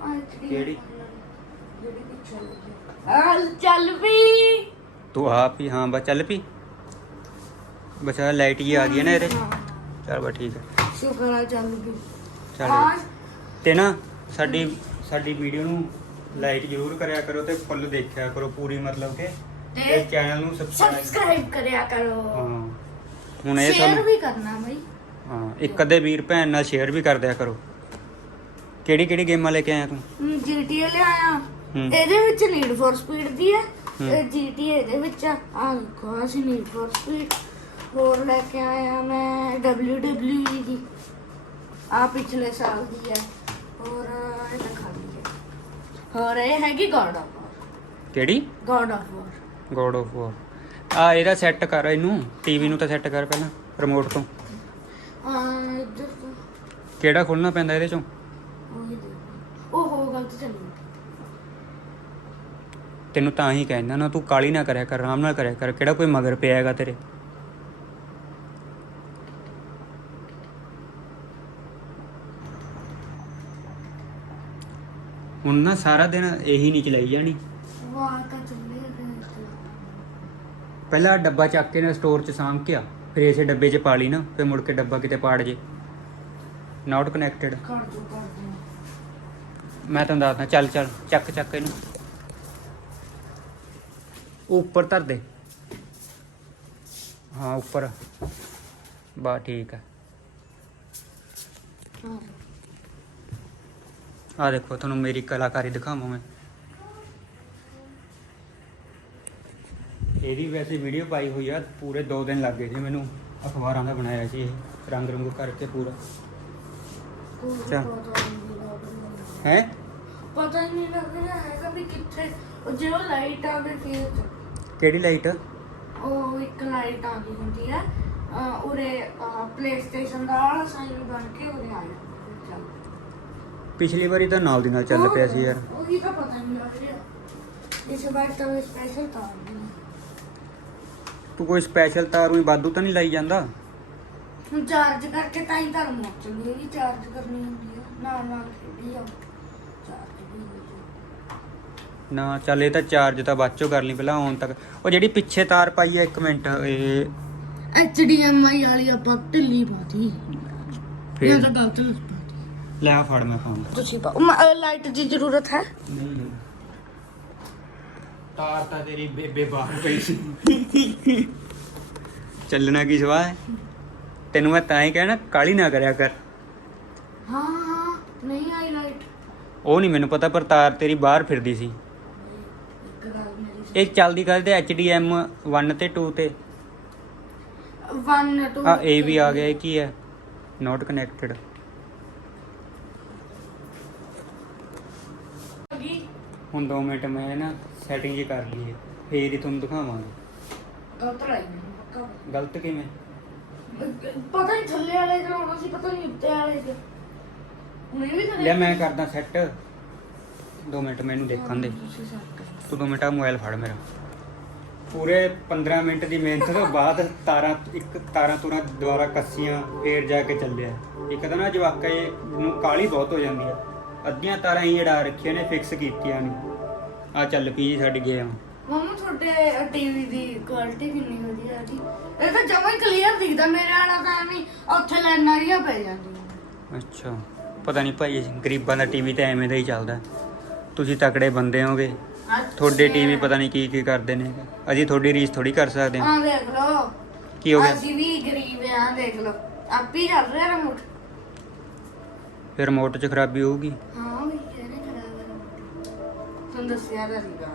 ਆ ਜਿਹੜੀ ਕਿਹੜੀ? ਜਿਹੜੀ ਪਿੱਛੇ ਲੱਗੀ। ਆ ਚੱਲ ਪਈ ਤੂੰ ਆਪ ਹੀ ਹਾਂ ਬਸ ਚੱਲ ਪੀ। ਬਸ ਆਹ ਲਾਈਟ ਜੀ ਆ ਗਈ ਹੈ ਨਾ ਇਹਦੇ। ਚੱਲ ਬਸ ਠੀਕ ਹੈ। ਸ਼ੁਕਰ ਆ ਚੱਲ ਪਈ ਚੱਲ। ਹਾਂ। ਤੇ ਨਾ ਸਾਡੀ ਸਾਡੀ ਵੀਡੀਓ ਨੂੰ ਲਾਈਕ ਜ਼ਰੂਰ ਕਰਿਆ ਕਰੋ ਤੇ ਫੁੱਲ ਦੇਖਿਆ ਕਰੋ ਪੂਰੀ ਮਤਲਬ ਕਿ ਤੇ ਚੈਨਲ ਨੂੰ ਸਬਸਕ੍ਰਾਈਬ ਕਰਿਆ ਕਰੋ। ਹਾਂ। ਹੁਣ ਇਹ ਸ਼ੇਅਰ ਵੀ ਕਰਨਾ ਬਈ। ਹਾਂ ਇੱਕ ਅੱਧੇ ਵੀਰ ਭੈਣ ਨਾਲ ਸ਼ੇਅਰ ਵੀ ਕਰ ਦਿਆ ਕਰੋ। ਕਿਹੜੀ ਕਿਹੜੀ ਗੇਮਾਂ ਲੈ ਕੇ ਆਇਆ ਤੂੰ? ਜੀਟੀਏ ਲਿਆਇਆ ਹੂੰ। ਇਹਦੇ ਵਿੱਚ ਨੀਡ ਫॉर ਸਪੀਡ ਦੀ ਹੈ। ਜੀਟੀਏ ਇਹਦੇ ਵਿੱਚ ਆ। ਆਹ ਦੇਖੋ ਨੀਡ ਫॉर ਸਪੀਡ ਹੋਰ ਲੈ ਕੇ ਆਇਆ ਮੈਂ WWE ਦੀ। ਆ ਪਿਛਲੇ ਸਾਲ ਦੀ ਹੈ। ਹੋਰ ਇਹ ਦਿਖਾ ਦਈਏ ਹੋਰ ਇਹ ਹੈਗੀ ਗॉड ਆਫ ਕਿਹੜੀ? God of war god of war ਆ ਇਹਦਾ ਸੈੱਟ ਕਰ ਇਹਨੂੰ। ਟੀਵੀ ਨੂੰ ਤਾਂ ਸੈੱਟ ਕਰ ਪਹਿਲਾਂ ਰਿਮੋਟ ਤੋਂ। ਆ ਇੱਧਰ ਤੋਂ। ਕਿਹੜਾ ਖੋਲਣਾ ਪੈਂਦਾ ਇਹਦੇ ਚੋਂ? ਉਹ ਹੋ ਗਲਤ ਚੱਲੀ। ਤੈਨੂੰ ਤਾਂ ਹੀ ਕਹਿੰਦਾ ਨਾ ਤੂੰ ਕਾਲੀ ਨਾ ਕਰਿਆ ਕਰ ਆਰਾਮ ਨਾਲ ਕਰਿਆ ਕਰ। ਕਿਹੜਾ ਕੋਈ ਮਗਰ ਪਿਆ ਹੈਗਾ ਤੇਰੇ? ਹੁਣ ਨਾ ਸਾਰਾ ਦਿਨ ਇਹੀ ਨਹੀਂ ਚਲਾਈ ਜਾਣੀ। ਵਾਹ ਕਾ ਚੱਲੇ ਗਏ ਪਹਿਲਾਂ ਡੱਬਾ ਚੱਕ ਕੇ ਨਾ ਸਟੋਰ 'ਚ ਸਾਂਭ ਕੇ ਆ ਫਿਰ ਇਸੇ ਡੱਬੇ 'ਚ ਪਾ ਲਈ ਨਾ ਫਿਰ ਮੁੜ ਕੇ ਡੱਬਾ ਕਿਤੇ ਪਾੜ ਜੇ। ਨਾਟ ਕਨੈਕਟਡ ਕਰ ਦੋ ਕਰ ਦੋ। ਮੈਂ ਤੁਹਾਨੂੰ ਦੱਸਦਾ ਚੱਲ ਚੱਲ ਚੱਕ ਚੱਕ ਇਹਨੂੰ। ਉਹ ਉੱਪਰ ਧਰ ਦੇ। ਹਾਂ ਉੱਪਰ। ਬਾ ਠੀਕ ਹੈ ਹਾਂ। ਆ ਦੇਖੋ ਤੁਹਾਨੂੰ ਮੇਰੀ ਕਲਾਕਾਰੀ ਦਿਖਾਵਾਂ ਮੈਂ। ਇਹਦੀ ਵੈਸੇ ਵੀਡੀਓ ਪਾਈ ਹੋਈ ਆ ਪੂਰੇ 2 ਦਿਨ ਲੱਗ ਗਏ ਸੀ ਮੈਨੂੰ ਅਖਬਾਰਾਂ ਦਾ ਬਣਾਇਆ ਸੀ ਇਹ ਰੰਗ ਰੰਗ ਕਰਕੇ ਪੂਰਾ। ਰਿਹਾ ਹੈ? ਪਤਾ ਨਹੀਂ ਲੱਗ ਰਿਹਾ ਹੈਗਾ ਵੀ ਕਿੱਥੇ ਉਹ ਜਿਵੇਂ ਲਾਈਟ ਆਵੇ ਫਿਰ ਕਿਹੜੀ ਲਾਈਟ ਉਹ ਇੱਕ ਲਾਈਟ ਆਉਂਦੀ ਹੁੰਦੀ ਹੈ ਅਹ ਉਰੇ ਪਲੇਸਟੇਸ਼ਨ ਦਾ ਵਾਲਾ ਸਾਈਨ ਬਣ ਕੇ ਉਰੇ ਆ ਚੱਲ। ਪਿਛਲੀ ਵਾਰੀ ਤਾਂ ਨਾਲ ਦੀ ਨਾਲ ਚੱਲ ਪਿਆ ਸੀ ਯਾਰ। ਉਹੀ ਤਾਂ ਪਤਾ ਨਹੀਂ ਲੱਗ ਰਿਹਾ। ਇਸ ਵਾਰ ਤਾਂ ਸਪੈਸ਼ਲ ਤਾਂ ਨਹੀਂ। ਤੂੰ ਕੋਈ ਸਪੈਸ਼ਲ ਤਾਰ ਹੀ ਵਾਧੂ ਤਾਂ ਨਹੀਂ ਲਾਈ ਜਾਂਦਾ? ਹੁਣ ਚਾਰਜ ਕਰਕੇ ਤਾਂ ਹੀ ਤਾਂ ਰਿਮੋਟ ਚੱਲੂਗੀ ਚਾਰਜ ਕਰਨੀ ਹੁੰਦੀ ਹੈ। ਨਾਲ ਨਾਲ ਖੇਡੀ ਜਾਓ। ਚਾਰਜ ਵੀ ਹੋ ਜਾਊ। ਨਾ ਚੱਲ ਇਹ ਤਾਂ ਚਾਰਜ ਤਾਂ ਬਾਅਦ ਚੋਂ ਕਰ ਲਈ ਪਹਿਲਾਂ ਆਉਣ ਤੱਕ। ਉਹ ਜਿਹੜੀ ਪਿੱਛੇ ਤਾਰ ਪਾਈ ਆ ਇੱਕ ਮਿੰਟ ਇਹ HDMI ਵਾਲੀ ਆਪਾਂ ਢਿੱਲੀ ਪਾਤੀ। ਇਹ ਤਾਂ ਗਲਤ ਲੈ ਆ ਫੜ ਮੈਂ ਫੋਨ ਤੁਸੀਂ ਪਾਓ। ਲਾਈਟ ਦੀ ਜ਼ਰੂਰਤ ਹੈ? ਨਹੀਂ ਤਾਰ ਤਾਂ ਤੇਰੀ ਬੇਬੇ ਬਾਹਰ ਪਈ ਸੀ। ਚੱਲਣਾ ਕੀ ਸਵਾਹ ਹੈ? ਤੈਨੂੰ ਮੈਂ ਤਾਂ ਹੀ ਕਹਿਣਾ ਕਾਲੀ ਨਾ ਕਰਿਆ ਕਰ। ਹਾਂ ਹਾਂ ਨਹੀਂ ਆਈ ਲਾਈਟ ਉਹ ਨਹੀਂ ਮੈਨੂੰ ਪਤਾ ਪਰ ਤਾਰ ਤੇਰੀ ਬਾਹਰ ਫਿਰਦੀ ਸੀ। ਇੱਕ ਗੱਲ ਮੇਰੀ ਇਹ ਚੱਲਦੀ ਕਰਦੇ HDM 1 ਤੇ 2 ਤੇ। 1 2 ਆ ਇਹ ਵੀ ਆ ਗਿਆ ਇਹ ਕੀ ਹੈ? ਨਾਟ ਕਨੈਕਟਡ ਹੁਣ 2 ਮਿੰਟ ਮੈਂ ਨਾ ਸੈਟਿੰਗ ਜੀ ਕਰ ਲਈ ਹੈ ਫੇਰ ਹੀ ਤੁਹਾਨੂੰ ਦਿਖਾਵਾਂਗੇ। ਗਲਤ ਲਾਈ ਮੈਨੂੰ ਪੱਕਾ। ਗਲਤ ਕਿਵੇਂ? ਪਤਾ ਨਹੀਂ ਥੱਲੇ ਵਾਲੇ ਚਲਾਉਣਾ ਸੀ ਪਤਾ ਨਹੀਂ ਉੱਤੇ ਵਾਲੇ ਚ। ਹੁਣ ਇਹ ਵੀ ਕਰੇ ਲੈ ਮੈਂ ਕਰਦਾ ਸੈੱਟ 2 ਮਿੰਟ ਮੈਨੂੰ ਦੇਖਣ ਦੇ। ਤੁਸੀਂ set ਕਰੋ। ਤੂੰ 2 ਮਿੰਟ ਆ ਮੋਬਾਈਲ ਫੜ ਮੇਰਾ। ਪੂਰੇ 15 ਮਿੰਟ ਦੀ ਮਿਹਨਤ ਤੋਂ ਬਾਅਦ ਤਾਰਾਂ ਇੱਕ ਤਾਰਾਂ ਤੁਰਾਂ ਦੁਬਾਰਾ ਕੱਸੀਆਂ ਫੇਰ ਜਾ ਕੇ ਚੱਲਿਆ। ਇੱਕ ਤਾਂ ਨਾ ਜਵਾਕਾ ਇਹ ਨੂੰ ਕਾਲੀ ਬਹੁਤ ਹੋ ਜਾਂਦੀ ਆ। ਅੱਧੀਆਂ ਤਾਰਾਂ ਹੀ ਜੜਾ ਰੱਖੀਆਂ ਨੇ ਫਿਕਸ ਕੀਤੀਆਂ ਨਹੀਂ ਆ ਚੱਲ ਪਈ ਜੀ ਸਾਡੀ ਗੇਮ ਮਾਮੂ ਤੁਹਾਡੇ ਟੀਵੀ ਦੀ ਕੁਆਲਿਟੀ ਕਿੰਨੀ ਵਧੀਆ ਜੀ ਇਹ ਤਾਂ ਜਮਾ ਹੀ ਕਲੀਅਰ ਦਿਖਦਾ ਮੇਰੇ ਵਾਲਾ ਤਾਂ ਐਵੇਂ ਹੀ ਉੱਥੇ ਲਾਈਨਾਂ ਜਿਹੀਆਂ ਪੈ ਜਾਂਦੀਆਂ। ਅੱਛਾ। ਪਤਾ ਨਹੀਂ ਭਾਈ ਗਰੀਬਾਂ ਦਾ ਟੀਵੀ ਤਾਂ ਐਵੇਂ ਦਾ ਹੀ ਚੱਲਦਾ। ਤੁਸੀਂ ਤਕੜੇ ਬੰਦੇ ਹੋਗੇ। ਤੁਹਾਡੇ ਟੀਵੀ ਪਤਾ ਨਹੀਂ ਕੀ ਕੀ ਕਰਦੇ ਨੇ। ਅਸੀਂ ਤੁਹਾਡੀ ਰੀਸ ਥੋੜੀ ਕਰ ਸਕਦੇ ਹਾਂ ਦੇਖ ਲਓ। ਕੀ ਹੋ ਗਿਆ? ਅਸੀਂ ਵੀ ਗਰੀਬ ਆ ਦੇਖ ਲਓ। ਆਪ ਚੱਲ ਰਿਹਾ ਰਿਮੋਟ ਫਿਰ ਰਿਮੋਟ 'ਚ ਖਰਾਬੀ ਹੋਊਗੀ। ਹਾਂ ਵੀ ਕਿਹਨੇ ਖਰਾਬ ਹੈ ਤੁਹਾਨੂੰ ਦੱਸਿਆ ਤਾਂ ਸੀਗਾ।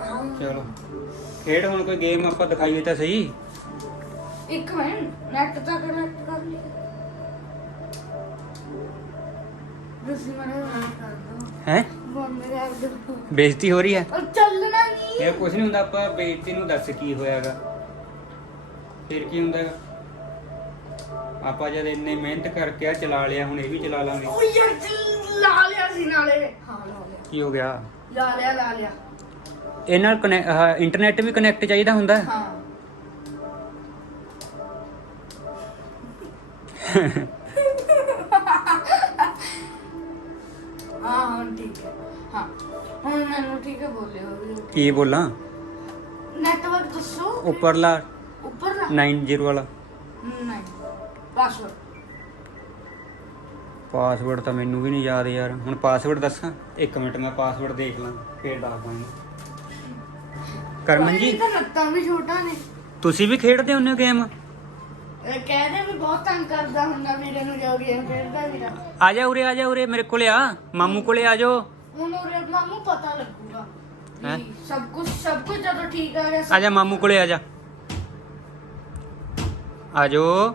ਹਾਂ ਚਲੋ। ਖੇਡ ਹੁਣ ਕੋਈ ਗੇਮ ਆਪਾਂ ਦਿਖਾਈਏ ਤਾਂ ਸਹੀ। ਇੱਕ ਮਿੰਟ ਨੈਟ ਤਾਂ ਕਨੈਕਟ ਕਰ ਲਈ। ਤੁਸੀਂ ਮੈਨੂੰ ਨਾ ਕਰ ਦੋ। ਹੈ? ਦੋ ਬੇਇੱਜ਼ਤੀ ਹੋ ਰਹੀ ਹੈ? ਉਹ ਚੱਲਣਾ ਨਹੀਂ ਇਹ ਕੁਝ ਨਹੀਂ ਹੁੰਦਾ ਆਪਾਂ ਬੇਇੱਜ਼ਤੀ ਨੂੰ ਦੱਸ ਕੀ ਹੋਇਆਗਾ। ਫਿਰ ਕੀ ਹੁੰਦਾ ਹੈਗਾ? ਆਪਾਂ ਜਦ ਇੰਨੇ ਮਿਹਨਤ ਕਰਕੇ ਆ ਚਲਾ ਲਿਆ ਹੁਣ ਇਹ ਵੀ ਚਲਾ ਲਾਂਗੇ। ਉਹ ਯਾਰ ਚੱਲ- ਲਾ ਲਿਆ ਸੀ ਨਾਲੇ? ਹਾਂ ਲਾ ਲਿਆ। ਕੀ ਹੋ ਗਿਆ? ਲਾ ਲਿਆ ਲਾ ਲਿਆ। ਇਹ ਨਾਲ ਇੰਟਰਨੈਟ ਵੀ ਕਨੈਕਟ ਚਾਹੀਦਾ ਹੁੰਦਾ? ਹੈ? ਹਾਂ ਹਾਂ ਹੁਣ ਠੀਕ ਹੈ। ਹਾਂ ਹੁਣ ਮੈਨੂੰ ਠੀਕ ਹੈ ਬੋਲਿਓ ਕੀ ਬੋਲਾਂ? ਨੈਟਵਰਕ ਦੱਸੋ। ਉੱਪਰਲਾ ਉੱਪਰ ਨਾ 90 ਵਾਲਾ। ਨਹੀਂ ਪਾਸਵਰਡ ਪਾਸਵਰਡ ਤਾਂ ਮੈਨੂੰ ਵੀ ਨਹੀਂ ਯਾਦ ਯਾਰ। ਹੁਣ ਪਾਸਵਰਡ ਦੱਸਾਂ? ਇੱਕ ਮਿੰਟ ਮੈਂ ਪਾਸਵਰਡ ਦੇਖ ਲਾਂ ਫੇਰ ਦੱਸਦਾ ਇਹਨੂੰ ਕਰਮਨ ਜੀ? ਤਾਂ ਲੱਤਾਂ ਵੀ ਛੋਟਾ ਨੇ। ਤੁਸੀਂ ਵੀ ਖੇਡਦੇ ਹੁੰਦੇ ਹੋ ਗੇਮ ਇਹ ਕਹਿੰਦੇ ਵੀ ਬਹੁਤ ਤੰਗ ਕਰਦਾ ਹੁੰਦਾ ਮੇਰੇ ਨੂੰ ਜੋ ਗੇਮ ਖੇਡਦਾ ਵੀਰਾ ਆ ਜਾ ਉਰੇ ਆ ਜਾ ਉਰੇ ਮੇਰੇ ਕੋਲੇ ਆ। ਮਾਮੂ ਕੋਲੇ ਆ ਜਾਓ। ਹੁਣ ਉਹਰੇ ਮਾਮੂ ਪਤਾ ਲੱਗੂਗਾ ਹੈਂ? ਵੀ ਸਭ ਕੁਝ ਸਭ ਕੁਝ ਜਦੋਂ ਠੀਕ ਆ ਗਿਆ ਆ ਜਾ ਮਾਮੂ ਕੋਲੇ ਆ ਜਾ। ਆ ਜਾਓ।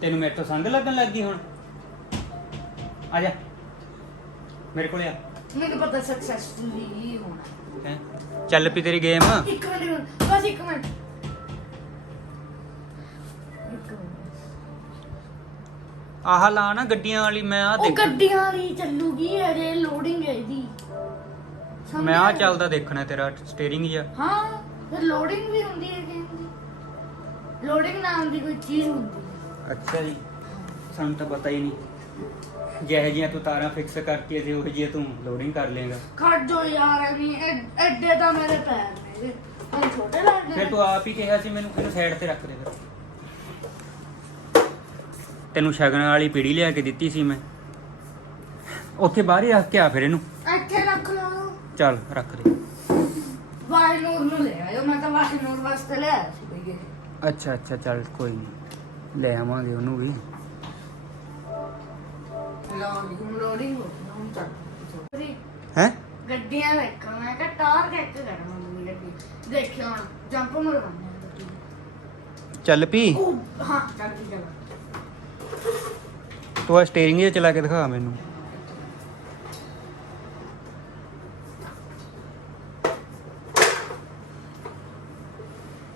ਤੈਨੂੰ ਮੇਰੇ ਤੋਂ ਸੰਗ ਲੱਗਣ ਲੱਗ ਗਈ ਹੁਣ? ਆ ਜਾ। ਮੇਰੇ ਕੋਲੇ ਆ। ਮੈਨੂੰ ਪਤਾ ਸਕਸੈਸਫੁਲੀ ਹੀ ਹੋਣਾ। ਹੈਂ? ਚੱਲ ਪਈ ਤੇਰੀ ਗੇਮ ਇੱਕ ਮਿੰਟ ਇੱਕ ਮਿੰਟ, ਬਸ ਇੱਕ ਮਿੰਟ। ਇੱਕ ਮਿੰਟ। ਆਹ ਲਾ ਨਾ ਗੱਡੀਆਂ ਵਾਲੀ ਮੈਂ ਆ ਉਹ ਦੇਖ ਗੱਡੀਆਂ ਵਾਲੀ ਚੱਲੂਗੀ ਅਰੇ ਲੋਡਿੰਗ ਹੈ ਇਹਦੀ। ਸਮਝ ਮੈਂ ਆ? ਚੱਲਦਾ ਦੇਖਣਾ ਤੇਰਾ ਸਟੀਅਰਿੰਗ ਜਿਹਾ। ਹਾਂ ਫਿਰ ਲੋਡਿੰਗ ਵੀ ਹੁੰਦੀ ਹੈ ਗੇਮ ਦੀ। ਲੋਡਿੰਗ ਨਾਮ ਦੀ ਕੋਈ ਚੀਜ਼ ਹੁੰਦੀ। ਹੈ ਅੱਛਾ ਜੀ ਸਾਨੂੰ ਤਾਂ ਪਤਾ ਹੀ ਨਹੀਂ ਜਿਹੇ ਜਿਹੀਆਂ ਤੂੰ ਤਾਰਾਂ ਫਿਕਸ ਕਰਤੀ ਤੇ ਉਹ ਜਿਹੀਆਂ ਤੂੰ ਲੋਡਿੰਗ ਕਰ ਲੇਗਾ ਖੜ ਜੋ ਯਾਰ ਐਵੇਂ ਐ- ਐਡੇ ਤਾਂ ਮੇਰੇ ਪੈਰ ਨੇ ਇਹਦੇ। ਹੁਣ ਛੋਟੇ ਲੱਗਦੇ ਫਿਰ ਤੂੰ ਆਪ ਹੀ ਕਿਹਾ ਸੀ ਮੈਨੂੰ ਇਹਨੂੰ ਸਾਈਡ ਤੇ ਰੱਖ ਦੇ ਫਿਰ। ਤੈਨੂੰ ਸ਼ਗਨ ਵਾਲੀ ਪੀੜੀ ਲਿਆ ਕੇ ਦਿੱਤੀ ਸੀ ਮੈਂ। ਉੱਥੇ ਬਾਹਰ ਹੀ ਰੱਖ ਕੇ ਆ ਫਿਰ ਇਹਨੂੰ। ਇੱਥੇ ਰੱਖ ਲਓ। ਚੱਲ ਰੱਖ ਦੇ। ਵਾਹਿਨੂਰ ਨੂੰ ਲੈ ਆਇਓ ਮੈਂ ਤਾਂ ਵਾਹਿਨੂਰ ਵਾਸਤੇ ਲੈ ਆਇਆ ਸੀ ਬਈ ਇਹ। ਅੱਛਾ ਅੱਛਾ ਚੱਲ ਕੋਈ ਨਹੀਂ ਲੈ ਆਵਾਂਗੇ ਉਹਨੂੰ ਵੀ। ਹੋ? ਚੱਲ ਹੈ ਗੱਡੀਆਂ ਵੇਖਾਂ ਮੈਂ ਕਿਹਾ ਟਾਰ ਚੈੱਕ ਕਰਾਂ ਮੰਮੀ ਗੱਡੀ ਦੇਖਿਓ ਹੁਣ ਜੰਪ ਮਰਵਾਉਣਾ ਗੱਡੀ। ਨੂੰ। ਚੱਲ ਪੀ। ਉਹ ਹਾਂ ਚੱਲ ਜੀ ਚੱਲ। ਤੂੰ ਆ ਸਟੀਅਰਿੰਗ ਜਿਹਾ ਚਲਾ ਕੇ ਦਿਖਾ ਮੈਨੂੰ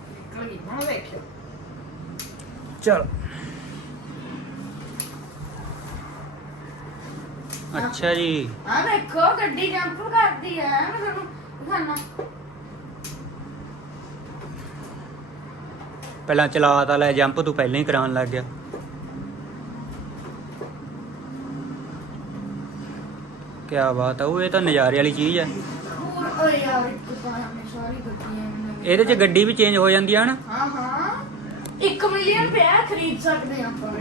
ਨਿਕਲ ਗਈ ਹੁਣ ਵੇਖਿਓ ਚੱਲ। ਅੱਛਾ ਜੀ। ਆ ਵੇਖੋ ਗੱਡੀ ਜੰਪ ਕਰਦੀ ਹੈ ਮੈਂ ਤੁਹਾਨੂੰ ਦਿਖਾਣਾ ਪਹਿਲਾਂ ਚਲਾ ਤਾਂ ਲੈ ਜੰਪ ਤੂੰ ਪਹਿਲਾਂ ਹੀ ਕਰਾਉਣ ਲੱਗ ਗਿਆ। ਕੀ ਬਾਤ ਆ ਉਹ ਇਹ ਤਾਂ ਨਜ਼ਾਰੇ ਵਾਲੀ ਚੀਜ਼ ਆ। ਹੋਰ ਓਏ ਯਾਰ ਇੱਕ ਤਾਂ ਮੈਂ ਸਾਰੀ ਗੱਡੀਆਂ ਨਵੀਆਂ- ਇਹਦੇ 'ਚ ਗੱਡੀ ਵੀ ਚੇਂਜ ਹੋ ਜਾਂਦੀ ਆ ਨਾ ਹਾਂ ਹਾਂ। 1 ਮਿਲੀਅਨ ਪਿਆ ਖਰੀਦ ਸਕਦੇ ਹਾਂ ਆਪਾਂ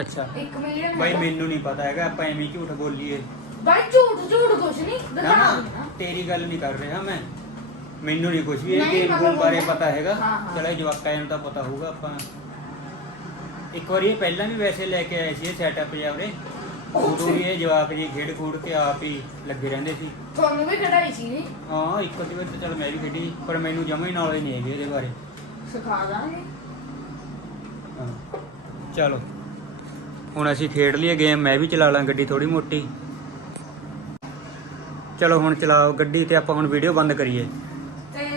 ਅੱਛਾ। 1 ਮਿਲੀਅਨ ਬਾਈ ਮੈਨੂੰ ਨਹੀਂ ਪਤਾ ਹੈਗਾ ਆਪਾਂ ਐਵੇਂ ਝੂਠ ਬੋਲੀਏ। ਬਾਈ ਝੂਠ ਝੂਠ ਕੁਛ ਨਹੀਂ ਨਾ ਦਿਖਾ ਨਾ ਤੇਰੀ ਗੱਲ ਨਹੀਂ ਕਰ ਰਿਹਾ ਮੈਂ। ਮੈਨੂੰ ਨਹੀਂ ਕੁਝ ਵੀ ਇਹ ਨਹੀਂ, ਗੇਮ ਮਤਲਬ ਗੂਮ ਬਾਰੇ ਪਤਾ ਹੈਗਾ। ਹਾਂ, ਹਾਂ। ਚਲੋ ਇਹ ਜਵਾਕਾਂ ਨੂੰ ਤਾਂ ਪਤਾ ਹੋਊਗਾ ਆਪਾਂ ਇੱਕ ਵਾਰੀ ਇਹ ਪਹਿਲਾਂ ਵੀ ਵੈਸੇ ਲੈ ਕੇ ਆਏ ਸੀ ਇਹ ਸੈਟਅਪ ਜਾਵਰੇ ਉਦੋਂ ਵੀ ਇਹ ਜਵਾਕ ਜੀ ਖੇਡ ਖੂਡ ਕੇ ਆਪ ਹੀ ਲੱਗੇ ਰਹਿੰਦੇ ਸੀ। ਤੁਹਾਨੂੰ ਵੀ ਕਢਾਈ ਸੀ ਨਹੀਂ ਹਾਂ ਇੱਕ ਅੱਧੀ ਵਾਰ ਤਾਂ ਚਲ ਮੈਂ ਵੀ ਖੇਡੀ ਪਰ ਮੈਨੂੰ ਜਮਾ ਹੀ ਨੌਲੇਜ ਨਹੀਂ ਹੈਗੀ ਇਹਦੇ ਬਾਰੇ। ਸਿਖਾ ਦਾਂਗੇ। ਚਲੋ। ਹੁਣ ਅਸੀਂ ਖੇਡ ਲਈਏ ਗੇਮ ਮੈਂ ਵੀ ਚਲਾ ਲਾਂ ਗੱਡੀ ਥੋੜੀ ਮੋਟੀ। ਚਲੋ ਹੁਣ ਚਲਾਓ ਗੱਡੀ ਤੇ ਆਪਾਂ ਹੁਣ ਵੀਡੀਓ ਬੰਦ ਕਰੀਏ। ਤੇ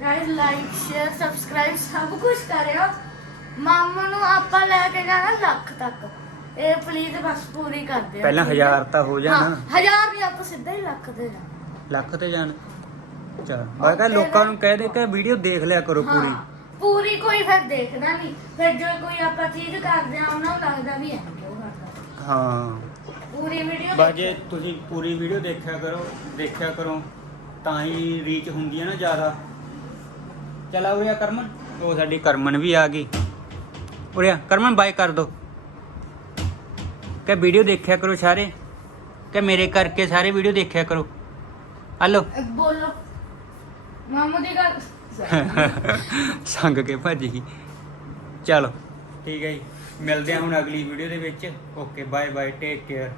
ਗਾਇਸ ਲਾਈਕ ਸ਼ੇਅਰ ਸਬਸਕ੍ਰਾਈਬ ਸਭ ਕੁਝ ਕਰਿਓ। ਮਾਮਾ ਨੂੰ ਆਪਾਂ ਲੈ ਕੇ ਜਾਣਾ ਲੱਖ ਤੱਕ। ਇਹ ਪਲੀਜ਼ ਬਸ ਪੂਰੀ ਕਰ ਦਿਓ ਪਹਿਲਾਂ ਹਜ਼ਾਰ ਤਾਂ ਹੋ ਜਾਣਾ। ਹਾਂ, ਹਜ਼ਾਰ ਨਹੀਂ ਆਪਾਂ ਸਿੱਧਾ ਹੀ ਲੱਖ ਤੇ ਜਾਣਾ ਲੱਖ ਤੇ ਜਾਣ। ਚਲ। ਮੈਂ ਕਿਹਾ ਲੋਕਾਂ ਨੂੰ ਕਹਿ ਦੇ ਕਿ ਵੀਡੀਓ ਦੇਖ ਲਿਆ ਕਰੋ ਪੂਰੀ। ਪੂਰੀ ਕੋਈ ਫਿਰ ਦੇਖਦਾ ਨਹੀਂ ਫਿਰ ਜੋ ਕੋਈ ਆਪਾਂ ਚੀਜ਼ ਕਰਦੇ ਆ ਉਹਨਾਂ ਨੂੰ ਲੱਗਦਾ ਵੀ ਐਂ ਕਿਉਂ ਕਰਦਾ। ਹਾਂ। ਪੂਰੀ ਵੀਡੀਓ ਜੇ ਤੁਸੀਂ ਪੂਰੀ ਵੀਡੀਓ ਦੇਖਿਆ ਕਰੋ ਦੇਖਿਆ ਕਰੋ ਤਾਂ ਹੀ ਰੀਚ ਹੁੰਦੀ ਹੈ ਨਾ ਜ਼ਿਆਦਾ। ਚਲਾ ਉਰਿਆ ਕਰਮਨ। ਉਹ ਸਾਡੀ ਕਰਮਨ ਵੀ ਆ ਗਈ। ਉਰਿਆ ਕਰਮਨ ਬਾਈ ਕਰ ਦੋ। ਕਿ ਵੀਡੀਓ ਦੇਖਿਆ ਕਰੋ ਸਾਰੇ। ਕਿ ਮੇਰੇ ਕਰਕੇ ਸਾਰੇ ਵੀਡੀਓ ਦੇਖਿਆ ਕਰੋ। ਹਲੋ। ਬੋਲੋ। ਮਾਮੂ ਦੀ ਗੱਲ ਸੰਗ ਕੇ ਭੱਜ ਗਈ। ਚਲੋ। ਠੀਕ ਹੈ ਜੀ। ਮਿਲਦੇ ਹਾਂ ਹੁਣ ਅਗਲੀ ਵੀਡੀਓ ਦੇ ਵਿੱਚ। Okay bye bye take care